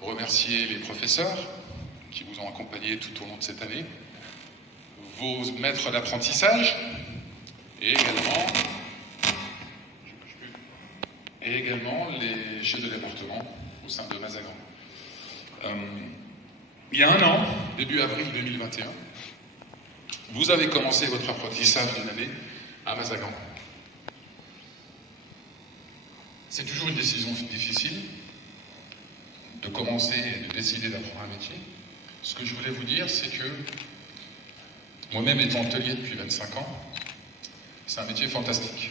remercier les professeurs qui vous ont accompagné tout au long de cette année, vos maîtres d'apprentissage et également les chefs de département au sein de Mazagan. Il y a un an, début avril 2021, vous avez commencé votre apprentissage d'une année à Mazagan. C'est toujours une décision difficile de commencer et de décider d'apprendre un métier. Ce que je voulais vous dire, c'est que moi-même étant hôtelier depuis 25 ans, c'est un métier fantastique.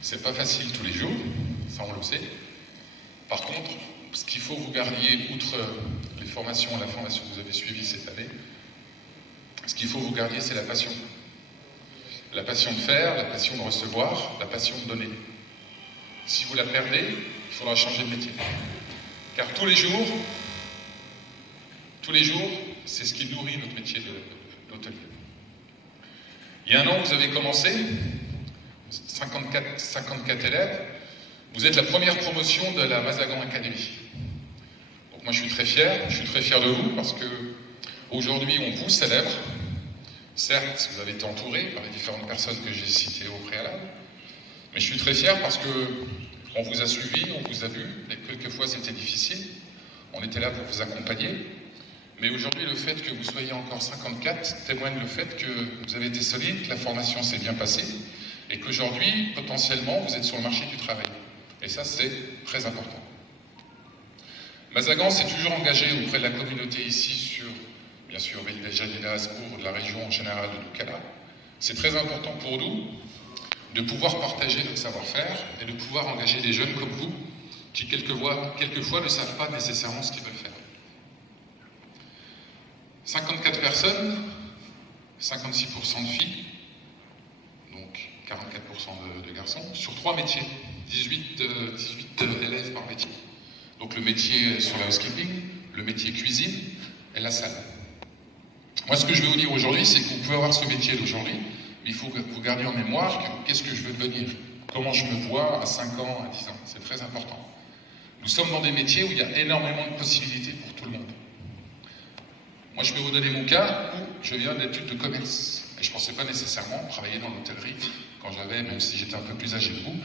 C'est pas facile tous les jours, ça on le sait. Par contre, ce qu'il faut que vous gardiez, outre les formations, la formation que vous avez suivie cette année, ce qu'il faut que vous gardiez, c'est la passion. La passion de faire, la passion de recevoir, la passion de donner. Si vous la perdez, il faudra changer de métier. Car tous les jours, c'est ce qui nourrit notre métier d'hôtelier. Il y a un an, vous avez commencé, 54 élèves, vous êtes la première promotion de la Mazagan Academy. Donc moi je suis très fier de vous parce que aujourd'hui on vous célèbre. Certes, vous avez été entouré par les différentes personnes que j'ai citées au préalable, mais je suis très fier parce que on vous a suivi, on vous a vu, et quelquefois c'était difficile, on était là pour vous accompagner, mais aujourd'hui le fait que vous soyez encore 54 témoigne le fait que vous avez été solide, que la formation s'est bien passée, et qu'aujourd'hui, potentiellement, vous êtes sur le marché du travail. Et ça, c'est très important. Mazagan s'est toujours engagé auprès de la communauté ici sur, bien sûr, Velidja-Généascourt, de la région en général de Doukkala. C'est très important pour nous de pouvoir partager notre savoir-faire et de pouvoir engager des jeunes comme vous qui, quelquefois, ne savent pas nécessairement ce qu'ils veulent faire. 54 personnes, 56% de filles, donc 44% de garçons, sur 3 métiers, 18 élèves par métier. Donc le métier sur la housekeeping, le métier cuisine et la salle. Moi, ce que je vais vous dire aujourd'hui, c'est que vous pouvez avoir ce métier d'aujourd'hui, mais il faut que vous gardiez en mémoire qu'est-ce que je veux devenir, comment je me vois à 5 ans, à 10 ans. C'est très important. Nous sommes dans des métiers où il y a énormément de possibilités pour tout le monde. Moi, je peux vous donner mon cas où je viens d'études de commerce. Et je ne pensais pas nécessairement travailler dans l'hôtellerie quand j'avais, même si j'étais un peu plus âgé que vous,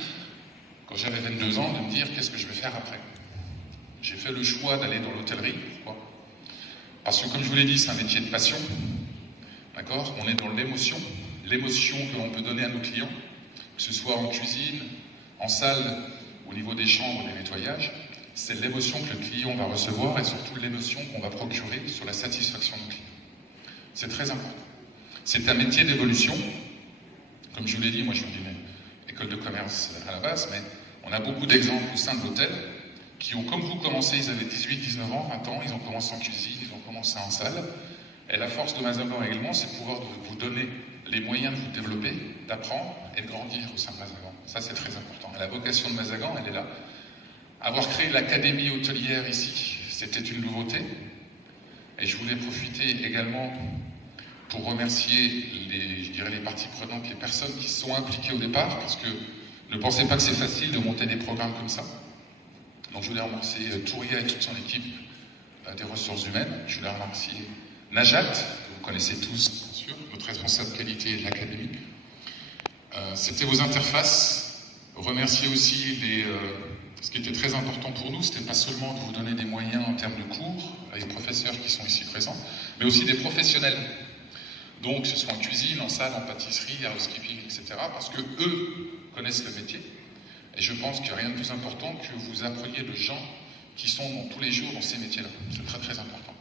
quand j'avais 22 ans, de me dire qu'est-ce que je vais faire après. J'ai fait le choix d'aller dans l'hôtellerie. Pourquoi ? Parce que, comme je vous l'ai dit, c'est un métier de passion. D'accord ? On est dans l'émotion que l'on peut donner à nos clients, que ce soit en cuisine, en salle, au niveau des chambres, des nettoyages. C'est l'émotion que le client va recevoir et surtout l'émotion qu'on va procurer sur la satisfaction du client. C'est très important. C'est un métier d'évolution. Comme je vous l'ai dit, moi je viens d'une école de commerce à la base, mais on a beaucoup d'exemples au sein de l'hôtel qui ont, comme vous, commencé, ils avaient 18, 19 ans, 20 ans, ils ont commencé en cuisine, ils ont commencé en salle. Et la force de Mazagan également, c'est de pouvoir vous donner les moyens de vous développer, d'apprendre et de grandir au sein de Mazagan. Ça, c'est très important. Et la vocation de Mazagan, elle est là. Avoir créé l'académie hôtelière ici, c'était une nouveauté. Et je voulais profiter également pour remercier les parties prenantes, les personnes qui se sont impliquées au départ, parce que ne pensez pas que c'est facile de monter des programmes comme ça. Donc je voulais remercier Touria et toute son équipe des ressources humaines. Je voulais remercier Najat, que vous connaissez tous, bien sûr, notre responsable qualité de l'académie. C'était vos interfaces. Remercier aussi ce qui était très important pour nous, c'était pas seulement de vous donner des moyens en termes de cours, les professeurs qui sont ici présents, mais aussi des professionnels. Donc, que ce soit en cuisine, en salle, en pâtisserie, en housekeeping, etc. Parce que eux connaissent le métier. Et je pense qu'il n'y a rien de plus important que vous appreniez de gens qui sont tous les jours dans ces métiers-là. C'est très très important.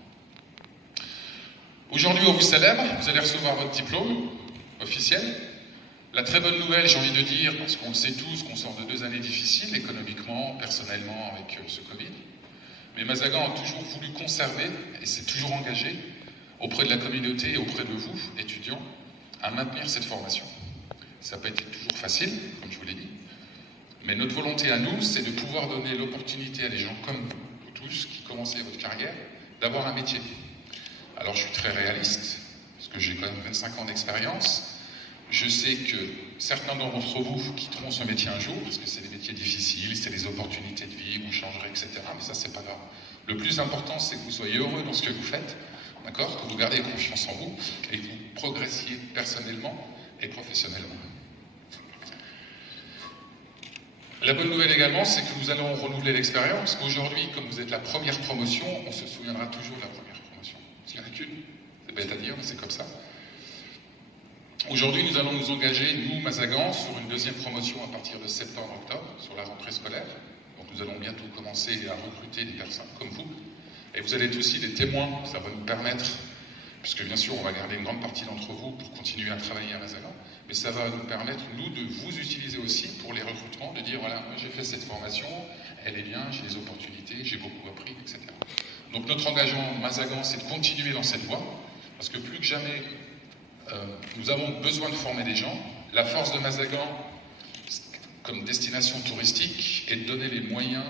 Aujourd'hui, on vous célèbre, vous allez recevoir votre diplôme officiel. La très bonne nouvelle, j'ai envie de dire, parce qu'on le sait tous, qu'on sort de 2 années difficiles, économiquement, personnellement, avec ce Covid. Mais Mazagan a toujours voulu conserver, et s'est toujours engagé, auprès de la communauté et auprès de vous, étudiants, à maintenir cette formation. Ça n'a pas été toujours facile, comme je vous l'ai dit, mais notre volonté à nous, c'est de pouvoir donner l'opportunité à des gens comme vous tous, qui commencez votre carrière, d'avoir un métier. Alors je suis très réaliste, parce que j'ai quand même 25 ans d'expérience. Je sais que certains d'entre vous quitteront ce métier un jour, parce que c'est des métiers difficiles, c'est des opportunités de vie, vous changerez, etc. Mais ça, c'est pas grave. Le plus important, c'est que vous soyez heureux dans ce que vous faites, d'accord, que vous gardiez confiance en vous et que vous progressiez personnellement et professionnellement. La bonne nouvelle également, c'est que nous allons renouveler l'expérience, parce qu'aujourd'hui, comme vous êtes la première promotion, on se souviendra toujours de la première promotion. C'est ridicule, c'est bête à dire, mais c'est comme ça. Aujourd'hui, nous allons nous engager, nous, Mazagan, sur une deuxième promotion à partir de septembre-octobre, sur la rentrée scolaire. Donc nous allons bientôt commencer à recruter des personnes comme vous. Et vous allez être aussi des témoins, ça va nous permettre, puisque bien sûr on va garder une grande partie d'entre vous pour continuer à travailler à Mazagan, mais ça va nous permettre, nous, de vous utiliser aussi pour les recrutements, de dire voilà, moi j'ai fait cette formation, elle est bien, j'ai des opportunités, j'ai beaucoup appris, etc. Donc notre engagement Mazagan, c'est de continuer dans cette voie, parce que plus que jamais, nous avons besoin de former des gens. La force de Mazagan, comme destination touristique, est de donner les moyens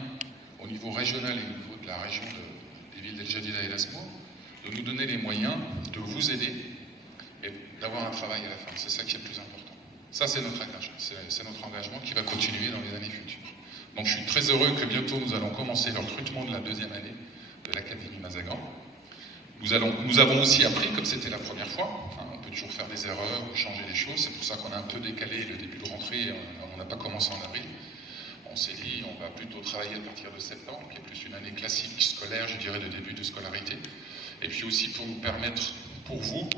au niveau régional et au niveau de la région des villes d'El Jadida et d'Asmour, de nous donner les moyens de vous aider et d'avoir un travail à la fin. C'est ça qui est le plus important. Ça, c'est notre engagement. C'est notre engagement qui va continuer dans les années futures. Donc je suis très heureux que bientôt nous allons commencer le recrutement de la deuxième année de l'Académie Mazagan. Nous avons aussi appris, comme c'était la première fois, on peut toujours faire des erreurs ou changer les choses, c'est pour ça qu'on a un peu décalé le début de rentrée, on n'a pas commencé en avril. On s'est dit, on va plutôt travailler à partir de septembre, qui est plus une année classique scolaire, je dirais, de début de scolarité. Et puis aussi pour nous permettre, pour vous,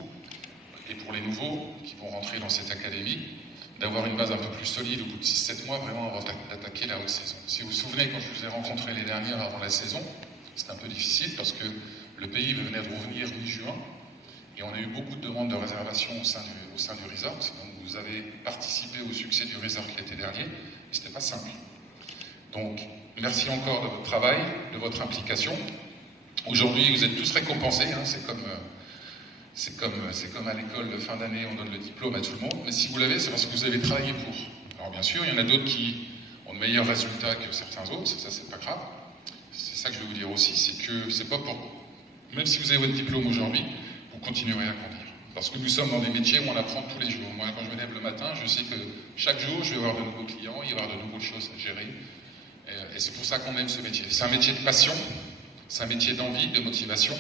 et pour les nouveaux qui vont rentrer dans cette académie, d'avoir une base un peu plus solide au bout de 6-7 mois, vraiment avant d'attaquer la haute saison. Si vous vous souvenez, quand je vous ai rencontré les dernières avant la saison, c'était un peu difficile parce que le pays venait de revenir mi-juin et on a eu beaucoup de demandes de réservation au sein du resort. Donc vous avez participé au succès du resort l'été dernier et c'était pas simple. Donc merci encore de votre travail, de votre implication. Aujourd'hui vous êtes tous récompensés, hein, c'est comme à l'école de fin d'année, on donne le diplôme à tout le monde, mais si vous l'avez, c'est parce que vous avez travaillé pour. Alors bien sûr, il y en a d'autres qui ont de meilleurs résultats que certains autres, ça c'est pas grave. C'est ça que je vais vous dire aussi, c'est que c'est pas pour... Même si vous avez votre diplôme aujourd'hui, vous continuerez à grandir. Parce que nous sommes dans des métiers où on apprend tous les jours. Moi, quand je me lève le matin, je sais que chaque jour, je vais avoir de nouveaux clients, il va y avoir de nouvelles choses à gérer. Et c'est pour ça qu'on aime ce métier. C'est un métier de passion, c'est un métier d'envie, de motivation.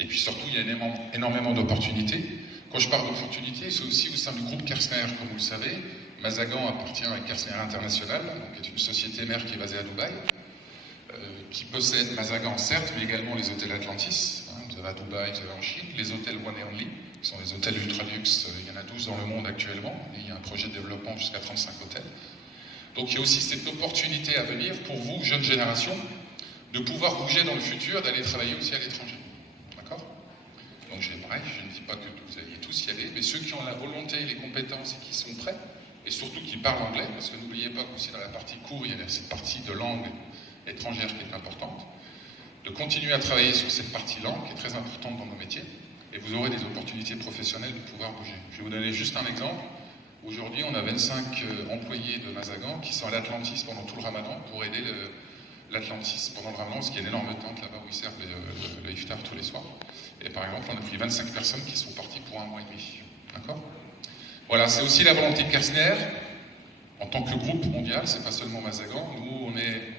Et puis surtout, il y a énormément d'opportunités. Quand je parle d'opportunités, c'est aussi au sein du groupe Kersner, comme vous le savez. Mazagan appartient à Kersner International, qui est une société mère qui est basée à Dubaï, qui possède Mazagan, certes, mais également les hôtels Atlantis. Vous avez à Dubaï, vous avez en Chine, les hôtels One and Only, qui sont des hôtels ultra-luxe. Il y en a 12 dans le monde actuellement, et il y a un projet de développement jusqu'à 35 hôtels. Donc il y a aussi cette opportunité à venir pour vous, jeunes générations, de pouvoir bouger dans le futur, d'aller travailler aussi à l'étranger. D'accord? Donc pareil, je ne dis pas que vous alliez tous y aller, mais ceux qui ont la volonté, les compétences et qui sont prêts, et surtout qui parlent anglais, parce que n'oubliez pas qu'aussi dans la partie cours, il y a cette partie de langue étrangère qui est importante, de continuer à travailler sur cette partie langue qui est très importante dans nos métiers, et vous aurez des opportunités professionnelles de pouvoir bouger. Je vais vous donner juste un exemple. Aujourd'hui, on a 25 employés de Mazagan qui sont à l'Atlantis pendant tout le Ramadan pour aider l'Atlantis pendant le Ramadan, parce qu'il y a une énorme tente là-bas où ils servent le iftar tous les soirs. Et par exemple, on a pris 25 personnes qui sont parties pour 1 mois et demi. D'accord? Voilà, c'est aussi la volonté de Kersner, en tant que groupe mondial, c'est pas seulement Mazagan. Nous, on est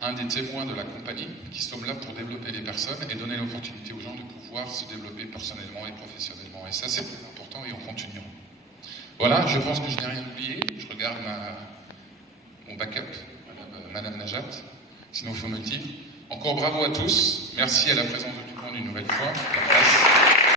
un des témoins de la compagnie qui sommes là pour développer les personnes et donner l'opportunité aux gens de pouvoir se développer personnellement et professionnellement. Et ça, c'est très important et on continuera. Voilà, je pense que je n'ai rien oublié. Je regarde mon backup, Madame Najat. Sinon, il faut me le dire. Encore bravo à tous. Merci à la présence de tout le monde une nouvelle fois.